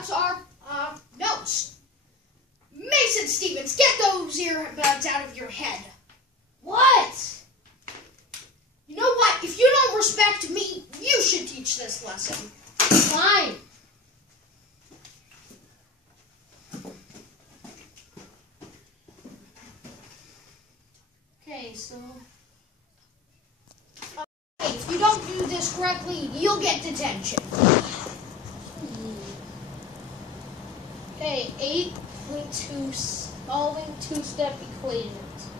that's our notes. Mason Stevens, get those earbuds out of your head. What? You know what? If you don't respect me, you should teach this lesson. Fine. Okay, so... If you don't do this correctly, you'll get detention. Okay, 8.2, solving two-step equations.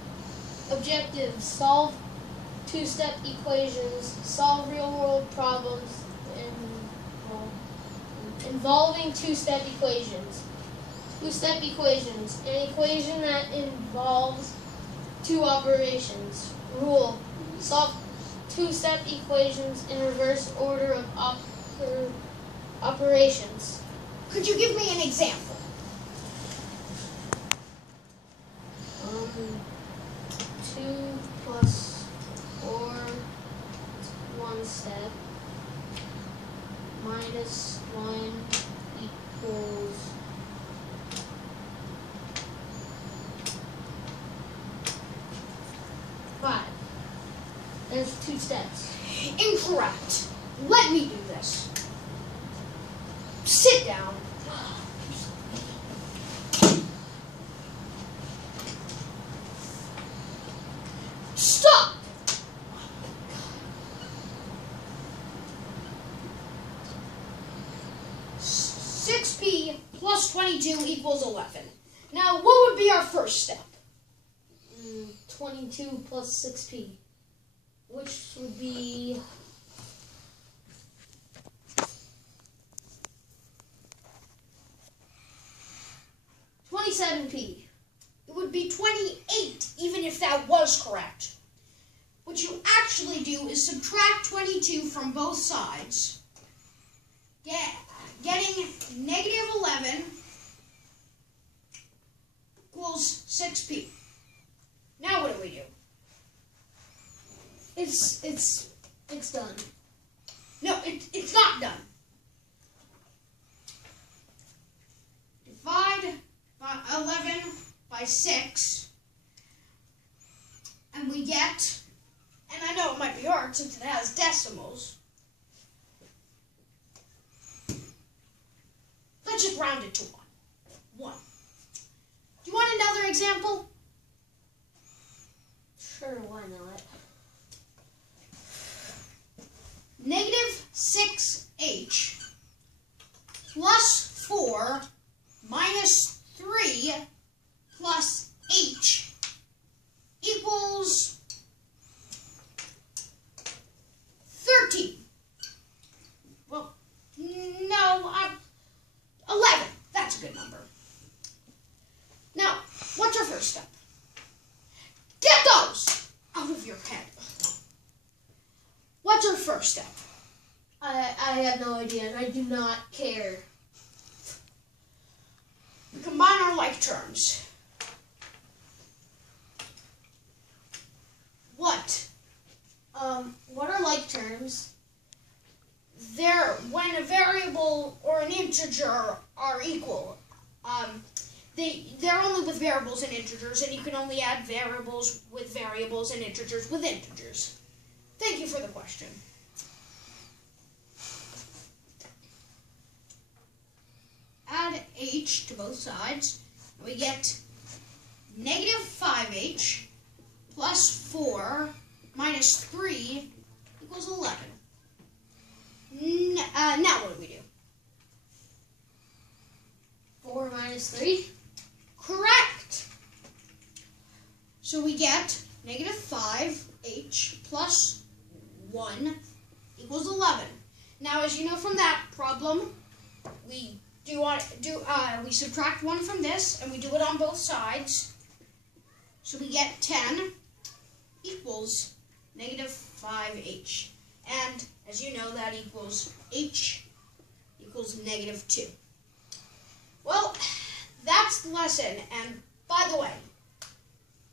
Objectives: solve two-step equations, solve real-world problems involving two-step equations. Two-step equations: an equation that involves two operations. Rule: solve two-step equations in reverse order of operations. Could you give me an example? 2 plus 4, one step, minus 1 equals 5. There's 2 steps. Incorrect. Let me do this. Sit down. Stop! 6p plus 22 equals 11. Now, what would be our first step? 22 plus 6p, which would be 27p. It would be 28, even if that was correct. What you actually do is subtract 22 from both sides, getting negative 11 equals 6p. Now what do we do? It's done. No, it's not done. Divide by 11 by 6, and we get, and I know it might be hard since it has decimals. Let's just round it to 1. 1. Do you want another example? Sure, why not? Negative 6h plus 4 minus 3 plus h equals 13. Well, no, 11. That's a good number. Now, what's our first step? Get those out of your head. What's our first step? I have no idea, and I do not care. We combine our like terms. What? What are like terms? They're when a variable or an integer are equal. They're only with variables and integers, and you can only add variables with variables and integers with integers. Thank you for the question. Add h to both sides. We get negative 5h plus 4 minus 3 equals 11. Now what do we do? 4 minus 3? Correct. So we get negative 5h plus 1 equals 11. Now, as you know from that problem, we we subtract 1 from this, and we do it on both sides. So we get 10 equals negative 5h. And, as you know, that equals h equals negative 2. Well, that's the lesson. And, by the way,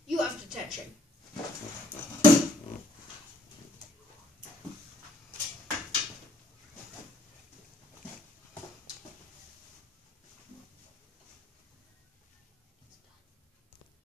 you have detention.